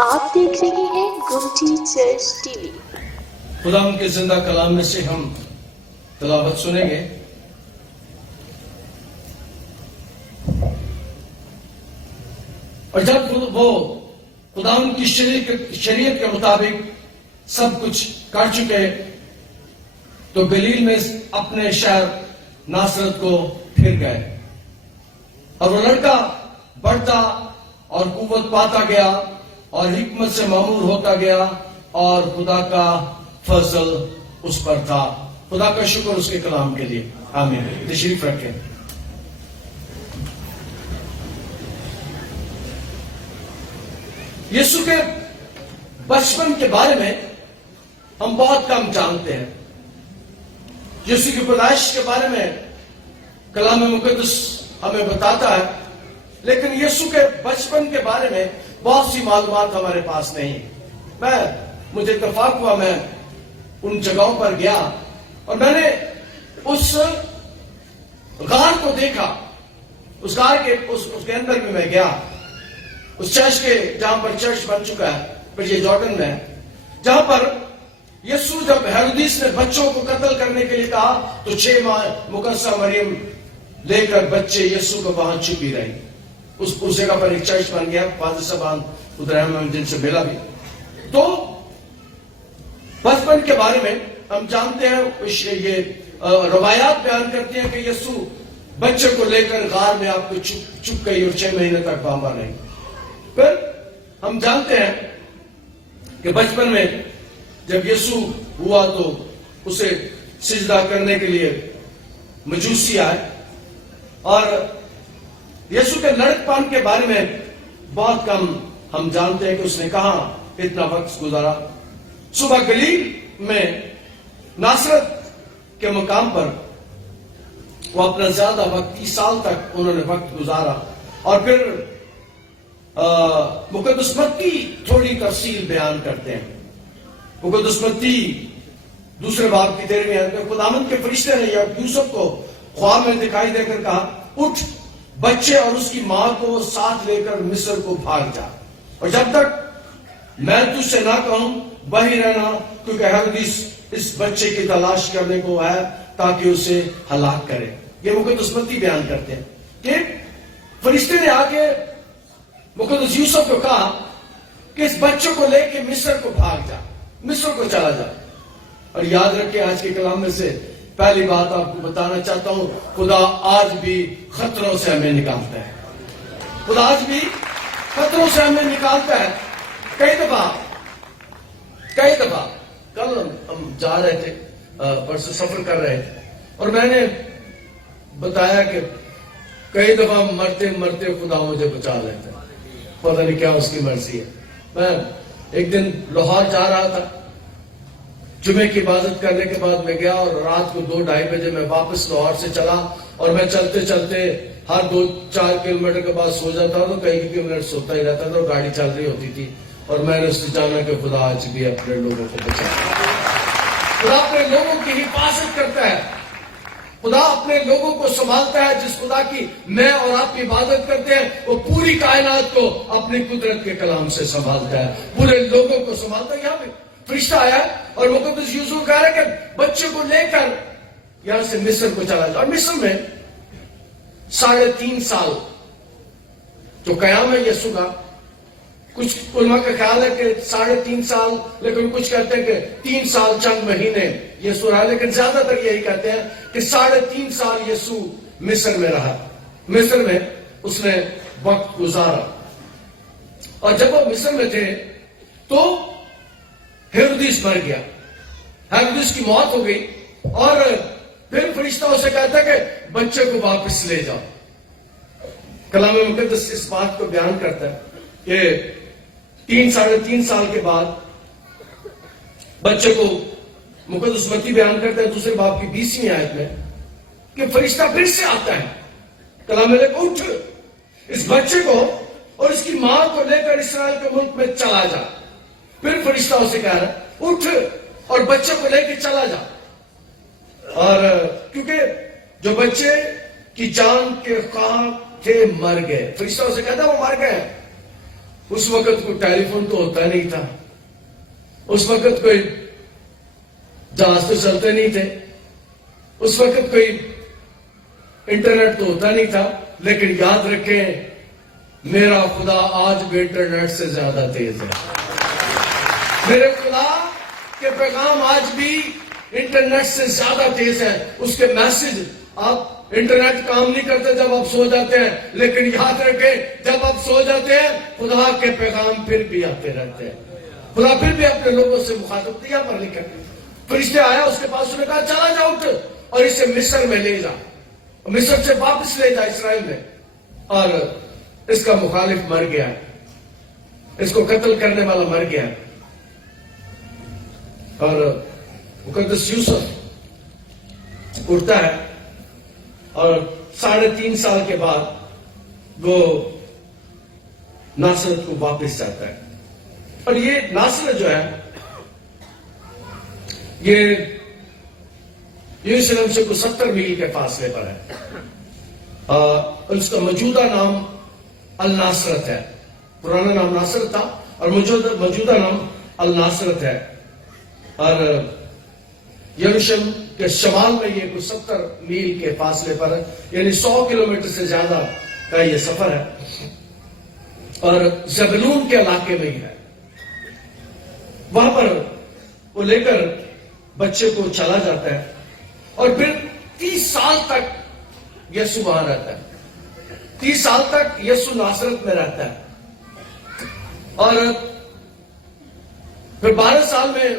آپ دیکھ رہے ہیں گمٹی چرچ ٹی وی۔ خدا ان کے زندہ کلام میں سے ہم تلاوت سنیں گے۔ اور جب وہ خدا ان کی شریعت کے مطابق سب کچھ کر چکے تو گلیل میں اپنے شہر ناصرت کو پھر گئے، اور وہ لڑکا بڑھتا اور قوت پاتا گیا اور حکمت سے معمور ہوتا گیا، اور خدا کا فضل اس پر تھا۔ خدا کا شکر اس کے کلام کے لیے، آمین۔ تشریف رکھیں۔ یسوع کے بچپن کے بارے میں ہم بہت کم جانتے ہیں۔ یسوع کی پیدائش کے بارے میں کلام مقدس ہمیں بتاتا ہے، لیکن یسوع کے بچپن کے بارے میں بہت سی معلومات ہمارے پاس نہیں۔ مجھے اتفاق ہوا، میں ان جگہوں پر گیا اور میں نے اس غار کو دیکھا، اس غار کے اندر بھی میں گیا، اس چرچ کے جہاں پر چرچ بن چکا ہے یہ جارڈن میں، جہاں پر یسوع جب ہیرودیس نے بچوں کو قتل کرنے کے لیے کہا تو 6 ماہ مقدسہ مریم لے کر بچے یسوع کو وہاں چھپی رہی۔ اس جگہ پر ایک چرچ بن گیا، فادر صاحبان ادھر ہیں، جن سے ملا بھی۔ تو بچپن کے بارے میں ہم جانتے ہیں، یہ روایات بیان کرتے ہیں کہ یسوع بچے کو لے کر غار میں آپ کو چھپ گئی اور 6 مہینے تک وہاں پر رہی۔ پھر ہم جانتے ہیں کہ بچپن میں جب یسوع ہوا تو اسے سجدہ کرنے کے لیے مجوسی آئے، اور یسوع کے لڑکپن کے بارے میں بہت کم ہم جانتے ہیں کہ اس نے کہاں اتنا وقت گزارا۔ صبح گلیل میں ناصرت کے مقام پر وہ اپنا زیادہ وقت 30 سال تک انہوں نے وقت گزارا، اور پھر مقدس متی تھوڑی تفصیل بیان کرتے ہیں۔ مقدس متی 2 باب کی 13ویں آیت میں خداوند کے فرشتے نے یوسف کو خواب میں دکھائی دے کر کہا، اٹھ، بچے اور اس کی ماں کو ساتھ لے کر مصر کو بھاگ جا، اور جب تک میں تجھ سے نہ کہوں وہیں رہنا، کیونکہ ہیرودیس اس بچے کی تلاش کرنے کو ہے تاکہ اسے ہلاک کرے۔ یہ مقدس متی بیان کرتے ہیں کہ فرشتے نے آ کے مقدس یوسف کو کہا کہ اس بچے کو لے کے مصر کو بھاگ جا، مصر کو چلا جا۔ اور یاد رکھیں، آج کے کلام میں سے پہلی بات آپ کو بتانا چاہتا ہوں، خدا آج بھی خطروں سے ہمیں نکالتا ہے۔ خدا آج بھی خطروں سے ہمیں نکالتا ہے۔ کئی دفعہ کل ہم جا رہے تھے، پرسوں سفر کر رہے تھے، اور میں نے بتایا کہ کئی دفعہ مرتے مرتے خدا مجھے بچا لیتا ہے، پتہ نہیں کیا اس کی مرضی ہے۔ میں ایک دن لاہور جا رہا تھا، جمعے کی عبادت کرنے کے بعد میں گیا، اور رات کو 2-2:30 بجے میں واپس لاہور سے چلا، اور میں چلتے چلتے ہر 2-4 کلومیٹر کے بعد سو جاتا تو کئی کلومیٹر سوتا ہی رہتا تھا، اور گاڑی چل رہی ہوتی تھی، اور میں نے اس سے جانا کہ خدا آج بھی اپنے لوگوں کو بچاتا ہے، خدا اپنے لوگوں کی حفاظت کرتا ہے، خدا اپنے لوگوں کو سنبھالتا ہے۔ جس خدا کی میں اور آپ عبادت کرتے ہیں وہ پوری کائنات کو اپنی قدرت کے کلام سے سنبھالتا ہے، پورے لوگوں کو سنبھالتا ہے۔ یہاں پہ فرشتہ آیا اور مقدس یوسف کہہ رہا ہے کہ بچے کو لے کر یہاں سے مصر کو چلا جائے، اور مصر میں 3.5 سال جو قیام ہے یسوع کا، کچھ علماء کا خیال ہے کہ 3.5 سال، لیکن کچھ کہتے ہیں کہ 3 سال چند مہینے یسوع رہا، لیکن زیادہ تر یہی کہتے ہیں کہ 3.5 سال یسوع مصر میں رہا، مصر میں اس نے وقت گزارا۔ اور جب وہ مصر میں تھے تو ہیرودیس مر گیا، ہیرودیس کی موت ہو گئی، اور پھر فرشتہ اسے کہتا ہے کہ بچے کو واپس لے جاؤ۔ کلام مقدس اس بات کو بیان کرتا ہے کہ 3.5 سال کے بعد بچے کو مقدس متی بیان کرتا ہے 2 باب کی 20ویں آیت میں کہ فرشتہ پھر سے آتا ہے، کلام میں لکھا، اٹھ، اس بچے کو اور اس کی ماں کو لے کر اسرائیل کے ملک میں چلا جا۔ پھر فرشتہ اسے کہہ رہا ہے، اٹھ اور بچے کو لے کے چلا جا، اور کیونکہ جو بچے کی جان کے خواہاں تھے مر گئے، فرشتہ اسے کہتا ہے وہ مر گئے، اس وقت کوئی ٹیلی فون تو ہوتا نہیں تھا, اس وقت کوئی جہاز تو چلتے نہیں تھے, اس وقت کوئی انٹرنیٹ تو ہوتا نہیں تھا. لیکن یاد رکھیں, میرا خدا آج بھی انٹرنیٹ سے زیادہ تیز ہے. میرے خدا کے پیغام آج بھی انٹرنیٹ سے زیادہ تیز ہے. اس کے میسج, آپ انٹرنیٹ کام نہیں کرتے جب آپ سو جاتے ہیں, لیکن یاد رکھیں جب آپ سو جاتے ہیں خدا کے پیغام پھر بھی آتے رہتے ہیں. خدا پھر بھی اپنے لوگوں سے مخاطب کیا پر نہیں کرتے. فرشتے آیا اس کے پاس, اس نے کہا چلا جا اٹھ اور اسے مصر میں لے جا, مصر سے واپس لے جا اسرائیل میں. اور اس کا مخالف مر گیا, اس کو قتل کرنے والا مر گیا. اور مقدس یوسف اٹھتا ہے اور 3.5 سال کے بعد وہ ناصرت کو واپس جاتا ہے. اور یہ ناصرت جو ہے یہ یروشلم سے کچھ 70 میل کے فاصلے پر ہے. اور اس کا موجودہ نام الناصرت ہے. پرانا نام ناصرت تھا اور موجودہ نام الناصرت ہے. اور یروشلم کے شمال میں یہ کچھ 70 میل کے فاصلے پر ہے, یعنی 100 کلومیٹر سے زیادہ کا یہ سفر ہے. اور زبلون کے علاقے میں ہی ہے. وہاں پر وہ لے کر بچے کو چلا جاتا ہے اور پھر 30 سال تک یسوع وہاں رہتا ہے. 30 سال تک یسوع ناصرت میں رہتا ہے. اور پھر 12 سال میں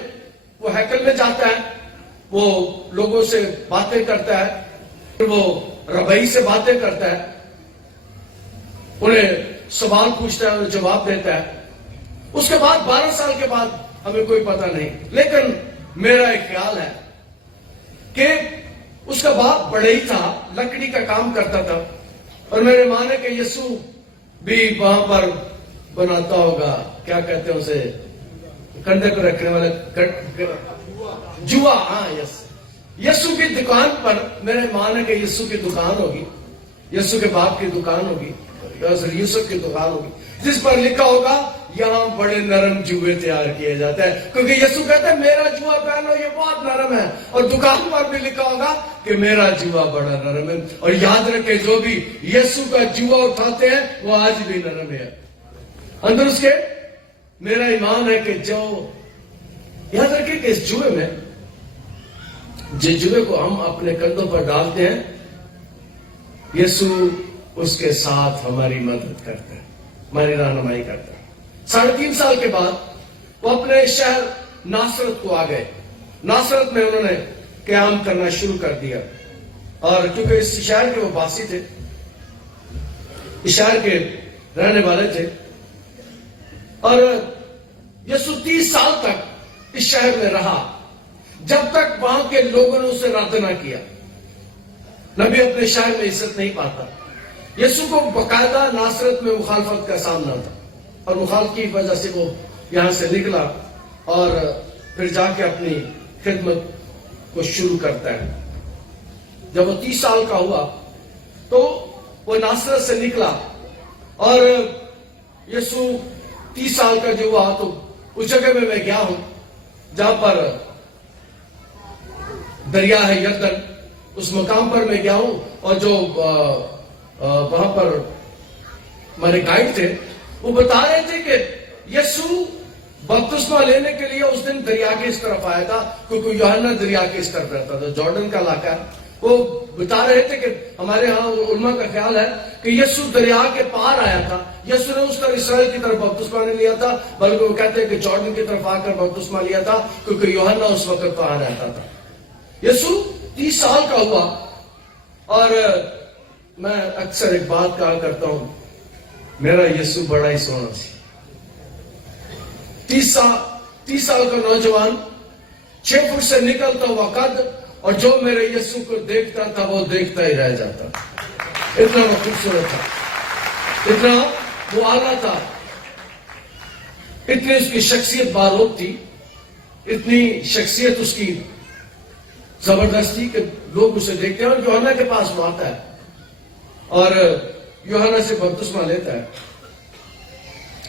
وہ ہیکل میں جاتا ہے, وہ لوگوں سے باتیں کرتا ہے, پھر وہ ربائی سے باتیں کرتا ہے, انہیں سوال پوچھتا ہے, انہیں جواب دیتا ہے. اس کے بعد 12 سال کے بعد ہمیں کوئی پتہ نہیں, لیکن میرا ایک خیال ہے کہ اس کا باپ بڑھئی تھا, لکڑی کا کام کرتا تھا, اور میرے مان ہے کہ یسوع بھی وہاں پر بناتا ہوگا, کیا کہتے ہیں اسے, کندھے پہ رکھنے والے جوا. ہاں یس, یسوع کی دکان پر میرے مان ہے کہ یسوع کی دکان ہوگی, یسوع کے باپ کی دکان ہوگی, یوسف کی دکان ہوگی, جس پر لکھا ہوگا یہاں بڑے نرم جوئے تیار کیے جاتے ہیں, کیونکہ یسوع کہتا ہے میرا جوا پہنو یہ بہت نرم ہے. اور دکان پر بھی لکھا ہوگا کہ میرا جوا بڑا نرم ہے. اور یاد رکھیں جو بھی یسوع کا جوا اٹھاتے ہیں وہ آج بھی نرم ہے. اندر اس کے میرا ایمان ہے کہ جو یاد رکھیں کہ اس جوئے میں, جس جوئے کو ہم اپنے کندھوں پر ڈالتے ہیں, یسوع اس کے ساتھ ہماری مدد کرتا ہے, ہماری رہنمائی کرتا ہے. 3.5 سال کے بعد وہ اپنے شہر ناصرت کو آ گئے. ناصرت میں انہوں نے قیام کرنا شروع کر دیا, اور کیونکہ اس شہر کے وہ باسی تھے, اس شہر کے رہنے والے تھے, اور یسوع 30 سال تک اس شہر میں رہا جب تک وہاں کے لوگوں نے اسے رد نہ کیا. نبی اپنے شہر میں عزت نہیں پاتا. یسوع کو باقاعدہ ناصرت میں مخالفت کا سامنا تھا, اور مخالفت کی وجہ سے وہ یہاں سے نکلا اور پھر جا کے اپنی خدمت کو شروع کرتا ہے. جب وہ 30 سال کا ہوا تو وہ ناصرت سے نکلا, اور یسوع 30 سال کا جو ہوا تو اس جگہ میں گیا ہوں جہاں پر دریا ہے یردن, اس مقام پر میں گیا ہوں. اور جو وہاں پر ہمارے گائیڈ تھے وہ بتا رہے تھے کہ یسوع بپتسمہ لینے کے لیے اس دن دریا کے اس طرف آیا تھا, کیونکہ یوحنا دریا کے اس طرف رہتا تھا, جارڈن کا علاقہ ہے. وہ بتا رہے تھے کہ ہمارے ہاں علماء کا خیال ہے کہ یسوع دریا کے پار آیا تھا. یسوع نے اس طرف اسرائیل کی طرف بپتسمہ نہیں لیا تھا, بلکہ وہ کہتے ہیں کہ جارڈن کی طرف آ کر بپتسمہ لیا تھا, کیونکہ یوحنا اس وقت وہاں رہتا تھا. یسوع 30 سال کا ہوا, اور میں اکثر ایک بات کہا کرتا ہوں, میرا یسوع بڑا ہی سونا سی. 30 سال کا نوجوان, 6 فٹ سے نکلتا ہوا قد, اور جو میرے یسوع کو دیکھتا تھا وہ دیکھتا ہی رہ جاتا. اتنا وہ خوبصورت تھا, اتنا وہ اعلیٰ تھا, اتنی اس کی شخصیت بارود تھی, اتنی شخصیت اس کی زبردست تھی کہ لوگ اسے دیکھتے ہیں. اور یوحنا کے پاس وہ آتا ہے اور یوحنا سے بپتسمہ لیتا ہے.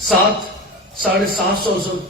750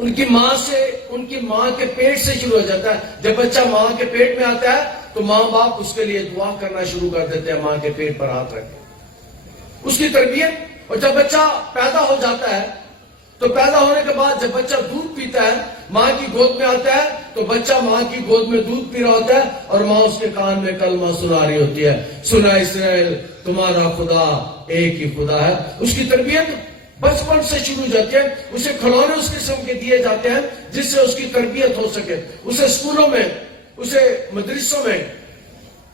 ان کی ماں کے پیٹ سے شروع ہو جاتا ہے. جب بچہ ماں کے پیٹ میں آتا ہے تو ماں باپ اس کے لیے دعا کرنا شروع کر دیتے ہیں, ماں کے پیٹ پر ہاتھ رکھ کے اس کی تربیت. اور جب بچہ پیدا ہو جاتا ہے تو پیدا ہونے کے بعد جب بچہ دودھ پیتا ہے, ماں کی گود میں آتا ہے, تو بچہ ماں کی گود میں دودھ پی رہا ہوتا ہے اور ماں اس کے کان میں کلمہ سنا رہی ہوتی ہے, سنا اسرائیل تمہارا خدا ایک ہی خدا ہے. اس کی تربیت بچپن سے شروع ہو جاتی ہے. اسے کھلونے اس قسم کے دیے جاتے ہیں جس سے اس کی تربیت ہو سکے. اسے اسکولوں میں, اسے مدرسوں میں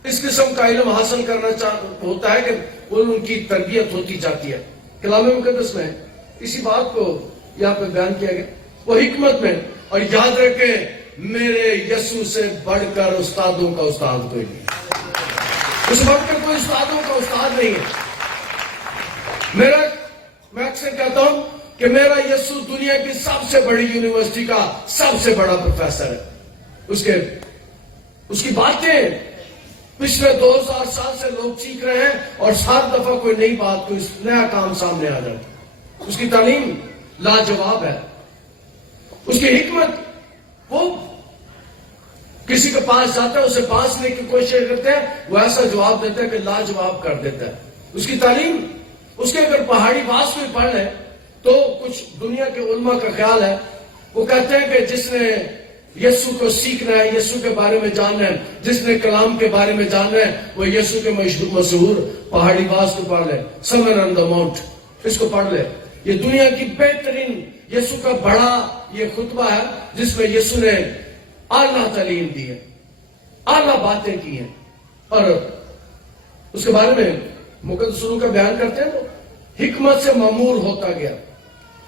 اس قسم کا علم حاصل کرنا ہوتا ہے کہ ان کی تربیت ہوتی جاتی ہے. کلام مقدس میں اسی بات کو یہاں پہ بیان کیا گیا, وہ حکمت میں. اور یاد رکھیں, میرے یسوع سے بڑھ کر استادوں کا استاد کوئی نہیں, اس وقت کوئی استادوں کا استاد نہیں ہے. میں اکثر کہتا ہوں کہ میرا یسوع دنیا کی سب سے بڑی یونیورسٹی کا سب سے بڑا پروفیسر ہے. اس کی باتیں پچھلے 2000 سال سے لوگ سیکھ رہے ہیں اور 7 دفعہ کوئی نئی بات, کوئی نیا کام سامنے آ جاتا. اس کی تعلیم لاجواب ہے. اس کی حکمت, وہ کسی کے پاس جاتا ہے, اسے پاسنے کی کوشش کرتے ہیں, وہ ایسا جواب دیتا ہے کہ لاجواب کر دیتا ہے. اس کی تعلیم, اس کے اگر پہاڑی باز کوئی پڑھ لے تو کچھ دنیا کے علماء کا خیال ہے, وہ کہتے ہیں کہ جس نے یسوع کو سیکھنا ہے, یسوع کے بارے میں جاننا ہے, جس نے کلام کے بارے میں جاننا ہے, وہ یسوع کے مشہور پہاڑی باز کو پڑھ لے, سمر آن دا ماؤنٹ, اس کو پڑھ لے. یہ دنیا کی بہترین یسوع کا بڑا یہ خطبہ ہے جس میں یسوع نے اعلیٰ تعلیم دی ہے, اعلیٰ باتیں کی ہیں. اور اس کے بارے میں مقدس روح کا بیان کرتے ہیں, وہ حکمت سے معمور ہوتا گیا,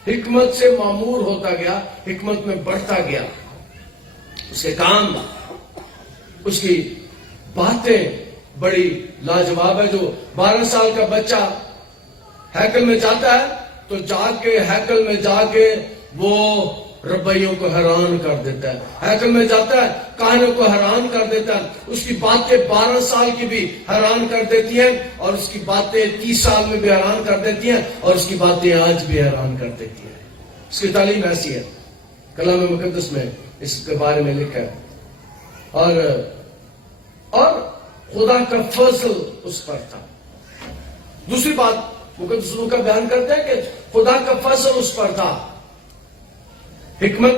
حکمت سے معمور ہوتا گیا, حکمت میں بڑھتا گیا. اس کے کام, اس کی باتیں بڑی لاجواب ہے. جو 12 سال کا بچہ ہیکل میں جاتا ہے تو جا کے ہیکل میں جا کے وہ ربیوں کو حیران کر دیتا ہے. ہیکل میں جاتا ہے, کہانوں کو حیران کر دیتا ہے. اس کی باتیں 12 سال کی بھی حیران کر دیتی ہیں, اور اس کی باتیں 30 سال میں بھی حیران کر دیتی ہیں, اور اس کی باتیں آج بھی حیران کر دیتی ہیں. اس کی تعلیم ایسی ہے. کلام مقدس میں اس کے بارے میں لکھا ہے. اور خدا کا فضل اس پر تھا. دوسری بات مقدس روح کا بیان کرتے ہیں کہ خدا کا فضل اس پر تھا. حکمت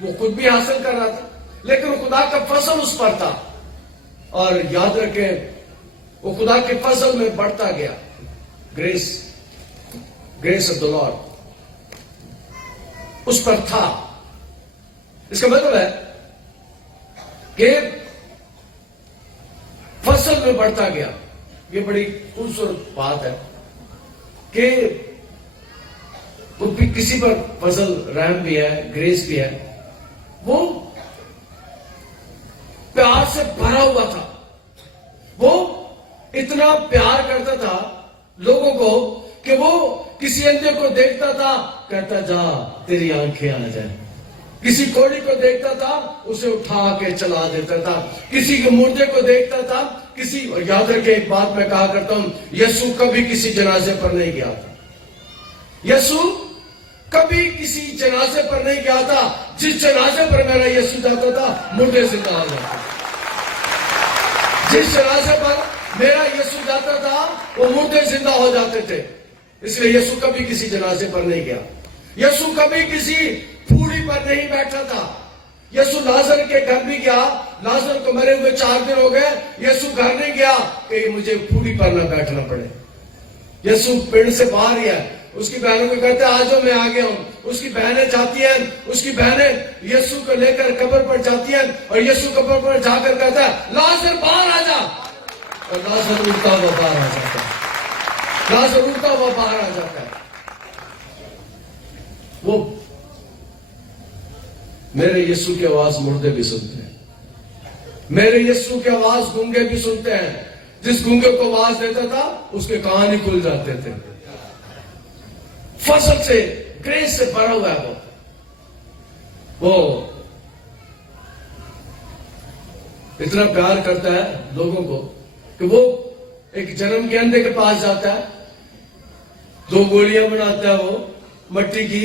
وہ خود بھی حاصل کر رہا تھا, لیکن خدا کا فضل اس پر تھا. اور یاد رکھیں, وہ خدا کے فضل میں بڑھتا گیا. گریس آف دا لارڈ اس پر تھا. اس کا مطلب ہے کہ فضل میں بڑھتا گیا. یہ بڑی خوبصورت بات ہے کہ وہ کسی پر فضل, رحم بھی ہے, گریس بھی ہے. وہ پیار سے بھرا ہوا تھا. وہ اتنا پیار کرتا تھا لوگوں کو کہ وہ کسی اندھے کو دیکھتا تھا, کہتا جا تیری آنکھیں آ جائیں. کسی کوڑی کو دیکھتا تھا, اسے اٹھا کے چلا دیتا تھا. کسی کے مردے کو دیکھتا تھا, اور یاد رکھیں ایک بات میں کہا کرتا ہوں, یسوع کبھی کسی جنازے پر نہیں گیا تھا. یسوع کبھی کسی جنازے پر نہیں گیا تھا. جس جنازے پر میرا یسوع جاتا تھا, مردے زندہ ہو جاتے. جس جنازے پر میرا یسوع جاتا تھا, وہ مردے زندہ ہو جاتے تھے. اس لیے یسوع کبھی کسی جنازے پر نہیں گیا. یسوع کبھی کسی پھوڑی پر نہیں بیٹھا تھا. یسوع لازر کے گھر بھی گیا, لازر کو مرے ہوئے 4 دن ہو گئے. یسوع گھر نہیں گیا کہ مجھے پھوڑی پر نہ بیٹھنا پڑے. یسوع پیڑ سے باہر ہی ہے. اس کی بہنوں کو کہتے ہیں آ جاؤ میں آ گیا ہوں. اس کی بہنیں جاتی ہیں, اس کی بہنیں یسوع کو لے کر قبر پر جاتی ہیں, اور یسوع قبر پر جا کر کہتا ہے لازر باہر آ جا, اور لازر اٹھتا ہوا باہر آ جاتا ہے. لازر اٹھتا ہوا باہر آ جاتا ہے. وہ میرے یسوع کی آواز مردے بھی سنتے ہیں. میرے یسوع کی آواز گونگے بھی سنتے ہیں. جس گونگے کو آواز دیتا تھا اس کے کان ہی کھل جاتے تھے. فضل سے, گریس سے بھرا ہوا ہے. وہ اتنا پیار کرتا ہے لوگوں کو کہ وہ ایک جنم کے اندھے کے پاس جاتا ہے, 2 گولیاں بناتا ہے وہ مٹی کی,